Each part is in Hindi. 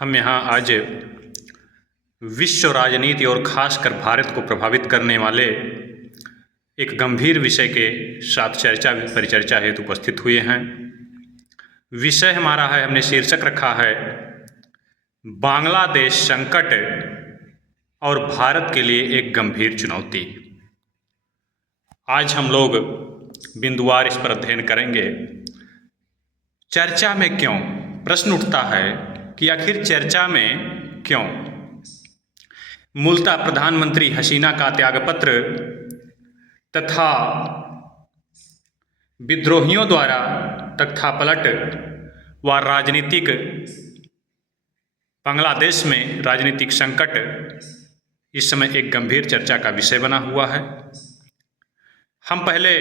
हम यहाँ आज विश्व राजनीति और खासकर भारत को प्रभावित करने वाले एक गंभीर विषय के साथ परिचर्चा हेतु उपस्थित हुए हैं। विषय हमारा है, हमने शीर्षक रखा है बांग्लादेश संकट और भारत के लिए एक गंभीर चुनौती। आज हम लोग बिंदुवार इस पर अध्ययन करेंगे। चर्चा में क्यों? प्रश्न उठता है कि आखिर चर्चा में क्यों? मूलतः प्रधानमंत्री हसीना का त्यागपत्र तथा विद्रोहियों द्वारा तख्तापलट व राजनीतिक बांग्लादेश में राजनीतिक संकट इस समय एक गंभीर चर्चा का विषय बना हुआ है। हम पहले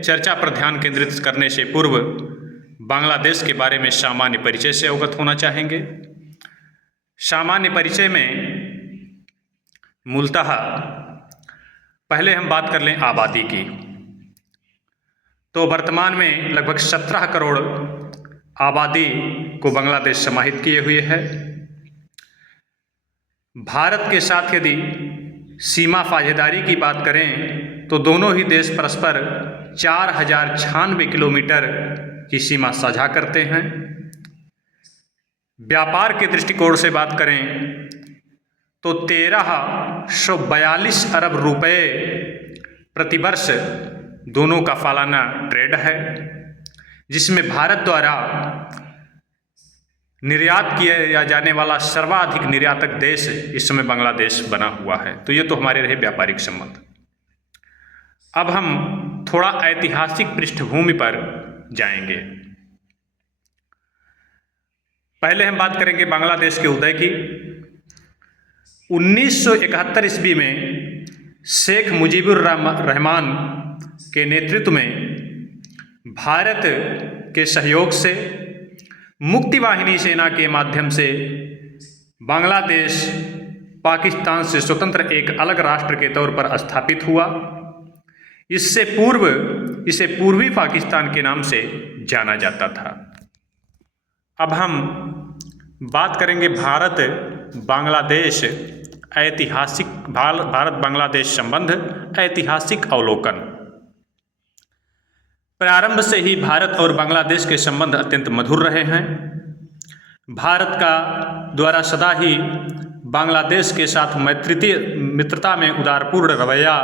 चर्चा पर ध्यान केंद्रित करने से पूर्व बांग्लादेश के बारे में सामान्य परिचय से अवगत होना चाहेंगे। सामान्य परिचय में मूलतः पहले हम बात कर लें आबादी की, तो वर्तमान में लगभग 17 करोड़ आबादी को बांग्लादेश समाहित किए हुए है। भारत के साथ यदि सीमा साझेदारी की बात करें तो दोनों ही देश परस्पर 4096 किलोमीटर की सीमा साझा करते हैं। व्यापार के दृष्टिकोण से बात करें तो 1342 अरब रुपए प्रतिवर्ष दोनों का सालाना ट्रेड है, जिसमें भारत द्वारा निर्यात किया जाने वाला सर्वाधिक निर्यातक देश इस समय बांग्लादेश बना हुआ है। तो ये तो हमारे रहे व्यापारिक संबंध। अब हम थोड़ा ऐतिहासिक पृष्ठभूमि पर जाएंगे। पहले हम बात करेंगे बांग्लादेश के उदय की। 1971 ईस्वी में शेख मुजीबुर रहमान के नेतृत्व में भारत के सहयोग से मुक्ति वाहिनी सेना के माध्यम से बांग्लादेश पाकिस्तान से स्वतंत्र एक अलग राष्ट्र के तौर पर स्थापित हुआ। इससे पूर्व इसे पूर्वी पाकिस्तान के नाम से जाना जाता था। अब हम बात करेंगे भारत बांग्लादेश ऐतिहासिक भारत बांग्लादेश संबंध ऐतिहासिक अवलोकन। प्रारंभ से ही भारत और बांग्लादेश के संबंध अत्यंत मधुर रहे हैं। भारत का द्वारा सदा ही बांग्लादेश के साथ मित्रता में उदारपूर्ण रवैया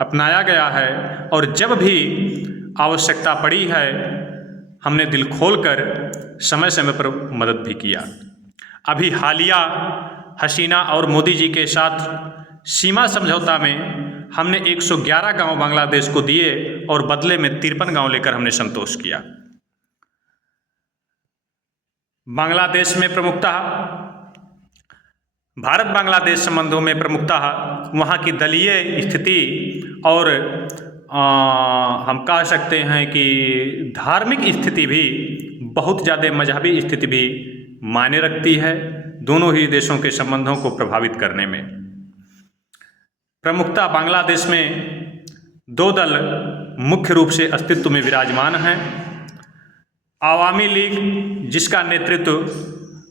अपनाया गया है और जब भी आवश्यकता पड़ी है हमने दिल खोलकर समय समय पर मदद भी किया। अभी हालिया हसीना और मोदी जी के साथ सीमा समझौता में हमने 111 गांव बांग्लादेश को दिए और बदले में 53 गांव लेकर हमने संतोष किया। बांग्लादेश में प्रमुखतः भारत बांग्लादेश संबंधों में प्रमुखतः वहाँ की दलीय स्थिति और हम कह सकते हैं कि धार्मिक स्थिति भी बहुत ज़्यादा मजहबी स्थिति भी मायने रखती है दोनों ही देशों के संबंधों को प्रभावित करने में। प्रमुखतः बांग्लादेश में दो दल मुख्य रूप से अस्तित्व में विराजमान हैं। आवामी लीग, जिसका नेतृत्व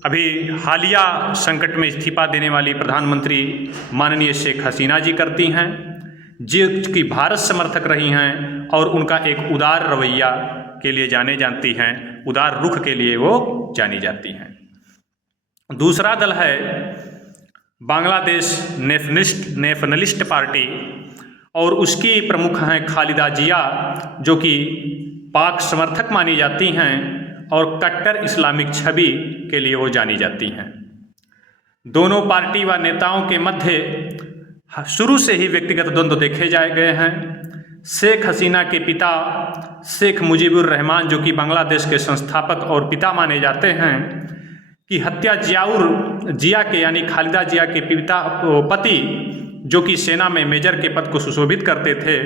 अभी हालिया संकट में इस्तीफा देने वाली प्रधानमंत्री माननीय शेख हसीना जी करती हैं, जिसकी भारत समर्थक रही हैं और उनका एक उदार रवैया के लिए जानती हैं, उदार रुख के लिए वो जानी जाती हैं। दूसरा दल है बांग्लादेश नेशनलिस्ट पार्टी और उसकी प्रमुख हैं खालिदा जिया, जो कि पाक समर्थक मानी जाती हैं और कट्टर इस्लामिक छवि के लिए वो जानी जाती हैं। दोनों पार्टी व नेताओं के मध्य शुरू से ही व्यक्तिगत द्वंद्व देखे गए हैं। शेख हसीना के पिता शेख मुजीबुर रहमान, जो कि बांग्लादेश के संस्थापक और पिता माने जाते हैं, की हत्या जिया के यानी खालिदा जिया के पति, जो कि सेना में मेजर के पद को सुशोभित करते थे,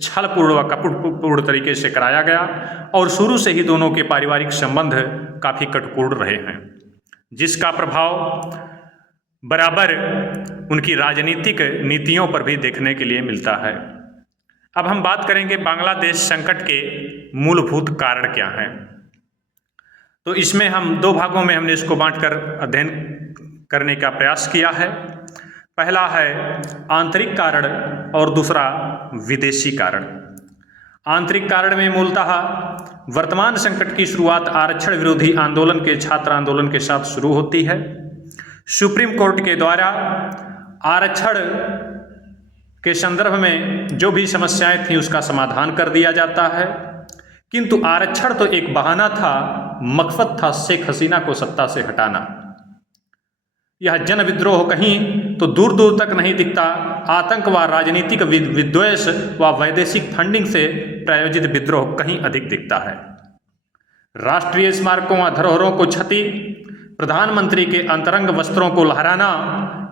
छलपूर्ण व कपटपूर्ण तरीके से कराया गया और शुरू से ही दोनों के पारिवारिक संबंध काफ़ी कटुपूर्ण रहे हैं, जिसका प्रभाव बराबर उनकी राजनीतिक नीतियों पर भी देखने के लिए मिलता है। अब हम बात करेंगे बांग्लादेश संकट के मूलभूत कारण क्या हैं। तो इसमें हम दो भागों में हमने इसको बांटकर अध्ययन करने का प्रयास किया है। पहला है आंतरिक कारण और दूसरा विदेशी कारण। आंतरिक कारण में मूलतः वर्तमान संकट की शुरुआत आरक्षण विरोधी आंदोलन के छात्र आंदोलन के साथ शुरू होती है। सुप्रीम कोर्ट के द्वारा आरक्षण के संदर्भ में जो भी समस्याएं थीं उसका समाधान कर दिया जाता है, किंतु आरक्षण तो एक बहाना था, मकसद था शेख हसीना को सत्ता से हटाना। यह जन विद्रोह कहीं तो दूर दूर तक नहीं दिखता, आतंक व राजनीतिक विद्वेष व वैदेशिक फंडिंग से प्रायोजित विद्रोह कहीं अधिक दिखता है। राष्ट्रीय स्मारकों व धरोहरों को क्षति, प्रधानमंत्री के अंतरंग वस्त्रों को लहराना,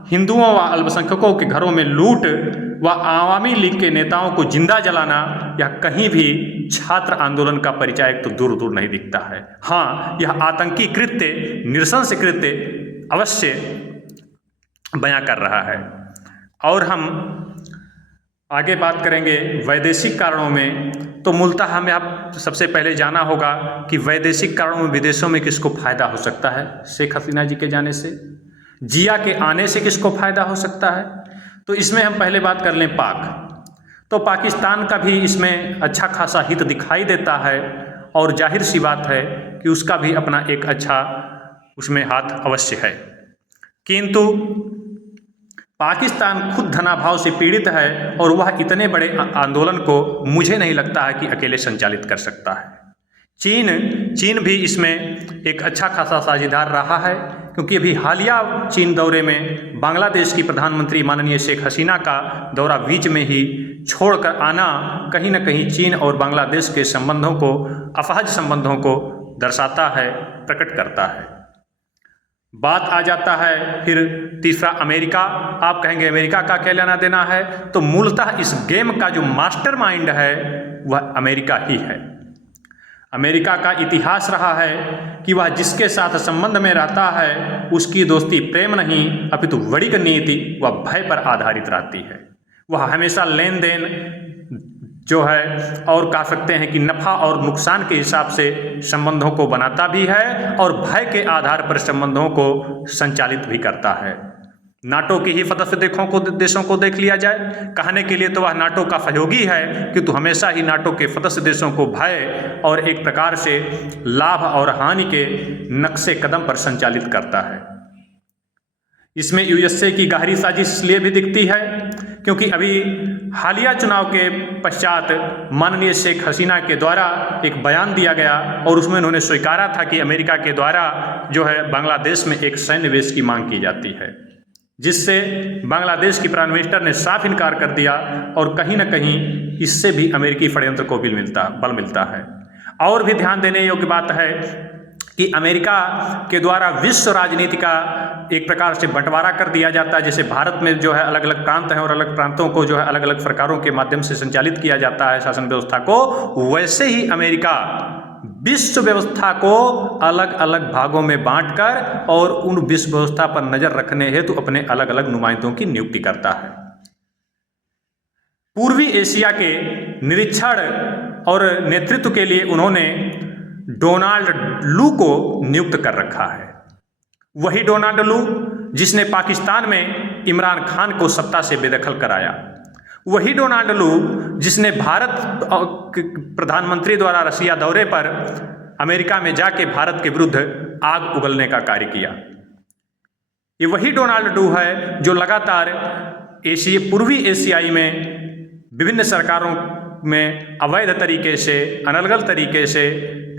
हिंदुओं व अल्पसंख्यकों के घरों में लूट व आवामी लीग के नेताओं को जिंदा जलाना, यह कहीं भी छात्र आंदोलन का परिचायक तो दूर दूर नहीं दिखता है। हाँ, यह आतंकी कृत्य, नृशंस कृत्य अवश्य बयां कर रहा है। और हम आगे बात करेंगे वैदेशिक कारणों में, तो मूलतः हमें आप सबसे पहले जाना होगा कि वैदेशिक कारणों में विदेशों में किसको फायदा हो सकता है। शेख हसीना जी के जाने से, जिया के आने से किसको फायदा हो सकता है। तो इसमें हम पहले बात कर लें पाक, तो पाकिस्तान का भी इसमें अच्छा खासा हित दिखाई देता है और जाहिर सी बात है कि उसका भी अपना एक अच्छा उसमें हाथ अवश्य है। किंतु पाकिस्तान खुद धनाभाव से पीड़ित है और वह इतने बड़े आंदोलन को मुझे नहीं लगता है कि अकेले संचालित कर सकता है। चीन भी इसमें एक अच्छा खासा साझेदार रहा है, क्योंकि अभी हालिया चीन दौरे में बांग्लादेश की प्रधानमंत्री माननीय शेख हसीना का दौरा बीच में ही छोड़कर आना कहीं न कहीं चीन और बांग्लादेश के संबंधों को, अफाज संबंधों को दर्शाता है, प्रकट करता है। बात आ जाता है फिर तीसरा अमेरिका। आप कहेंगे अमेरिका का क्या लेना देना है, तो मूलतः इस गेम का जो मास्टरमाइंड है वह अमेरिका ही है। अमेरिका का इतिहास रहा है कि वह जिसके साथ संबंध में रहता है उसकी दोस्ती प्रेम नहीं अपितु वणिक नीति व भय पर आधारित रहती है। वह हमेशा लेन देन जो है और कह सकते हैं कि नफ़ा और नुकसान के हिसाब से संबंधों को बनाता भी है और भय के आधार पर संबंधों को संचालित भी करता है। नाटो की ही सदस्य देशों को देख लिया जाए, कहने के लिए तो वह नाटो का सहयोगी है, किंतु हमेशा ही नाटो के सदस्य देशों को भय और एक प्रकार से लाभ और हानि के नक्शे कदम पर संचालित करता है। इसमें यूएसए की गहरी साजिश इसलिए भी दिखती है क्योंकि अभी हालिया चुनाव के पश्चात माननीय शेख हसीना के द्वारा एक बयान दिया गया और उसमें उन्होंने स्वीकारा था कि अमेरिका के द्वारा जो है बांग्लादेश में एक सैन्य बेस की मांग की जाती है, जिससे बांग्लादेश की प्राइम मिनिस्टर ने साफ इनकार कर दिया और कहीं न कहीं इससे भी अमेरिकी षड्यंत्र को बल मिलता है। और भी ध्यान देने योग्य बात है कि अमेरिका के द्वारा विश्व राजनीति का एक प्रकार से बंटवारा कर दिया जाता है। जैसे भारत में जो है अलग अलग प्रांत हैं और अलग प्रांतों को जो है अलग अलग सरकारों के माध्यम से संचालित किया जाता है शासन व्यवस्था को, वैसे ही अमेरिका विश्व व्यवस्था को अलग अलग भागों में बांटकर और उन विश्व व्यवस्था पर नजर रखने हेतु अपने अलग अलग नुमाइंदों की नियुक्ति करता है। पूर्वी एशिया के निरीक्षण और नेतृत्व के लिए उन्होंने डोनाल्ड लू को नियुक्त कर रखा है। वही डोनाल्ड लू जिसने पाकिस्तान में इमरान खान को सत्ता से बेदखल कराया, वही डोनाल्ड लू जिसने भारत प्रधानमंत्री द्वारा रसिया दौरे पर अमेरिका में जाके भारत के विरुद्ध आग उगलने का कार्य किया। ये वही डोनाल्ड लू है जो लगातार पूर्वी एशियाई में विभिन्न सरकारों में अवैध तरीके से, अनलगल तरीके से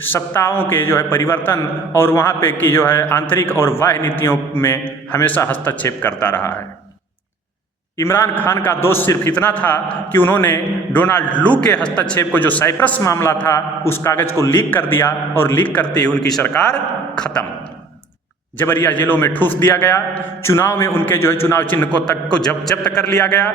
सत्ताओं के जो है परिवर्तन और वहाँ पे की जो है आंतरिक और बाह्य नीतियों में हमेशा हस्तक्षेप करता रहा है। इमरान खान का दोष सिर्फ इतना था कि उन्होंने डोनाल्ड लू के हस्तक्षेप को, जो साइप्रस मामला था, उस कागज को लीक कर दिया और लीक करते ही उनकी सरकार खत्म, जबरिया जेलों में ठूस दिया गया। चुनाव में उनके जो है चुनाव चिन्ह को जब्त कर लिया गया।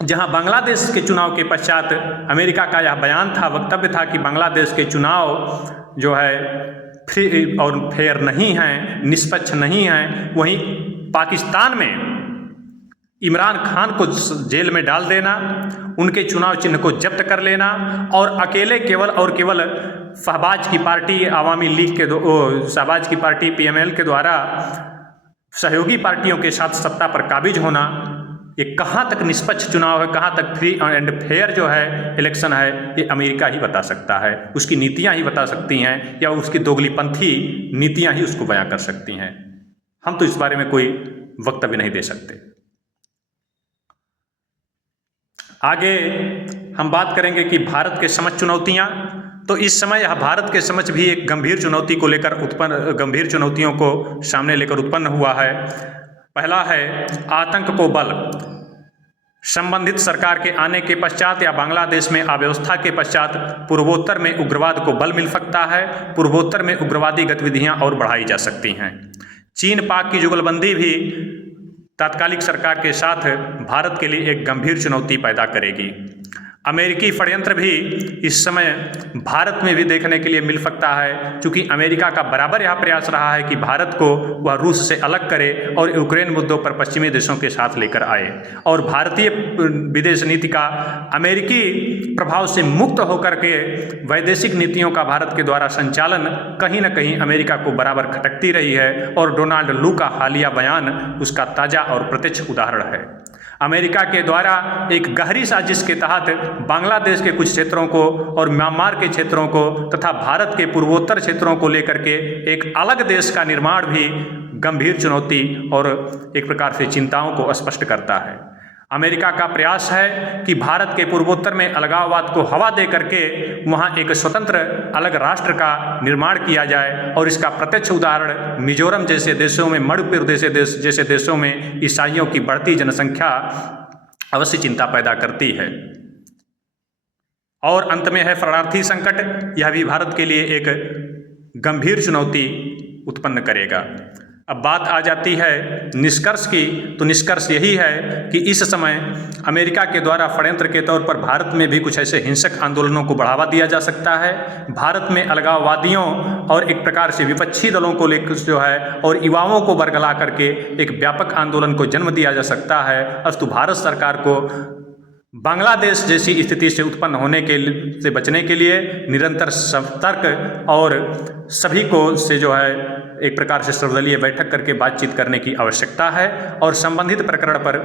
जहां बांग्लादेश के चुनाव के पश्चात अमेरिका का यह बयान था, वक्तव्य था कि बांग्लादेश के चुनाव जो है फ्री और फेयर नहीं हैं, निष्पक्ष नहीं हैं, वहीं पाकिस्तान में इमरान खान को जेल में डाल देना, उनके चुनाव चिन्ह को जब्त कर लेना और अकेले केवल शहबाज की पार्टी अवामी लीग के शहबाज की पार्टी PML के द्वारा सहयोगी पार्टियों के साथ सत्ता पर काबिज होना, ये कहाँ तक निष्पक्ष चुनाव है, कहाँ तक फ्री एंड फेयर जो है इलेक्शन है, ये अमेरिका ही बता सकता है। उसकी नीतियाँ ही बता सकती हैं, या उसकी दोगलीपंथी नीतियाँ ही उसको बयां कर सकती हैं। हम तो इस बारे में कोई वक्तव्य नहीं दे सकते। आगे हम बात करेंगे कि भारत के समक्ष चुनौतियाँ। तो इस समय यह भारत के समक्ष भी एक गंभीर चुनौती को लेकर गंभीर चुनौतियों को सामने लेकर उत्पन्न हुआ है। पहला है आतंक को बल। संबंधित सरकार के आने के पश्चात या बांग्लादेश में अव्यवस्था के पश्चात पूर्वोत्तर में उग्रवाद को बल मिल सकता है। पूर्वोत्तर में उग्रवादी गतिविधियां और बढ़ाई जा सकती हैं। चीन पाक की जुगलबंदी भी तात्कालिक सरकार के साथ भारत के लिए एक गंभीर चुनौती पैदा करेगी। अमेरिकी षड्यंत्र भी इस समय भारत में भी देखने के लिए मिल सकता है, क्योंकि अमेरिका का बराबर यह प्रयास रहा है कि भारत को वह रूस से अलग करे और यूक्रेन मुद्दों पर पश्चिमी देशों के साथ लेकर आए, और भारतीय विदेश नीति का अमेरिकी प्रभाव से मुक्त होकर के वैदेशिक नीतियों का भारत के द्वारा संचालन कहीं न कहीं अमेरिका को बराबर खटकती रही है। और डोनाल्ड लू का हालिया बयान उसका ताज़ा और प्रत्यक्ष उदाहरण है। अमेरिका के द्वारा एक गहरी साजिश के तहत बांग्लादेश के कुछ क्षेत्रों को और म्यांमार के क्षेत्रों को तथा भारत के पूर्वोत्तर क्षेत्रों को लेकर के एक अलग देश का निर्माण भी गंभीर चुनौती और एक प्रकार से चिंताओं को स्पष्ट करता है। अमेरिका का प्रयास है कि भारत के पूर्वोत्तर में अलगाववाद को हवा दे करके वहाँ एक स्वतंत्र अलग राष्ट्र का निर्माण किया जाए, और इसका प्रत्यक्ष उदाहरण मिजोरम जैसे देशों में, मणिपुर जैसे देशों में ईसाइयों की बढ़ती जनसंख्या अवश्य चिंता पैदा करती है। और अंत में है शरणार्थी संकट। यह भी भारत के लिए एक गंभीर चुनौती उत्पन्न करेगा। अब बात आ जाती है निष्कर्ष की। तो निष्कर्ष यही है कि इस समय अमेरिका के द्वारा षड्यंत्र के तौर पर भारत में भी कुछ ऐसे हिंसक आंदोलनों को बढ़ावा दिया जा सकता है। भारत में अलगाववादियों और एक प्रकार से विपक्षी दलों को लेकर जो है और युवाओं को बरगला करके एक व्यापक आंदोलन को जन्म दिया जा सकता है। अस्तु भारत सरकार को बांग्लादेश जैसी स्थिति से उत्पन्न होने से बचने के लिए निरंतर सतर्क और सभी को से जो है एक प्रकार से सर्वदलीय बैठक करके बातचीत करने की आवश्यकता है, और संबंधित प्रकरण पर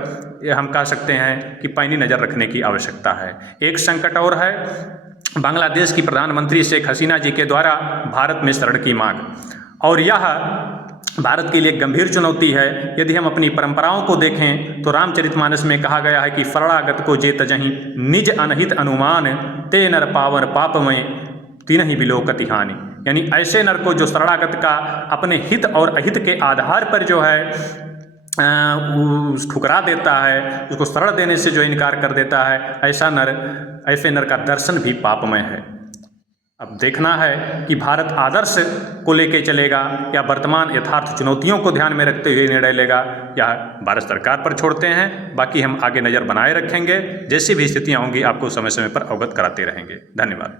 हम कह सकते हैं कि पैनी नज़र रखने की आवश्यकता है। एक संकट और है बांग्लादेश की प्रधानमंत्री शेख हसीना जी के द्वारा भारत में शरण की मांग, और यह भारत के लिए गंभीर चुनौती है। यदि हम अपनी परंपराओं को देखें तो रामचरितमानस में कहा गया है कि शरणागत को जे तजहि निज अनहित अनुमान ते नर पावन पापमय तिनहि बिलोकति हानि। यानी ऐसे नर को जो शरणागत का अपने हित और अहित के आधार पर जो है ठुकरा देता है, उसको शरण देने से जो इनकार कर देता है, ऐसे नर का दर्शन भी पापमय है। अब देखना है कि भारत आदर्श को लेके चलेगा या वर्तमान यथार्थ चुनौतियों को ध्यान में रखते हुए निर्णय लेगा, या भारत सरकार पर छोड़ते हैं। बाकी हम आगे नज़र बनाए रखेंगे, जैसी भी स्थितियां होंगी आपको समय समय पर अवगत कराते रहेंगे। धन्यवाद।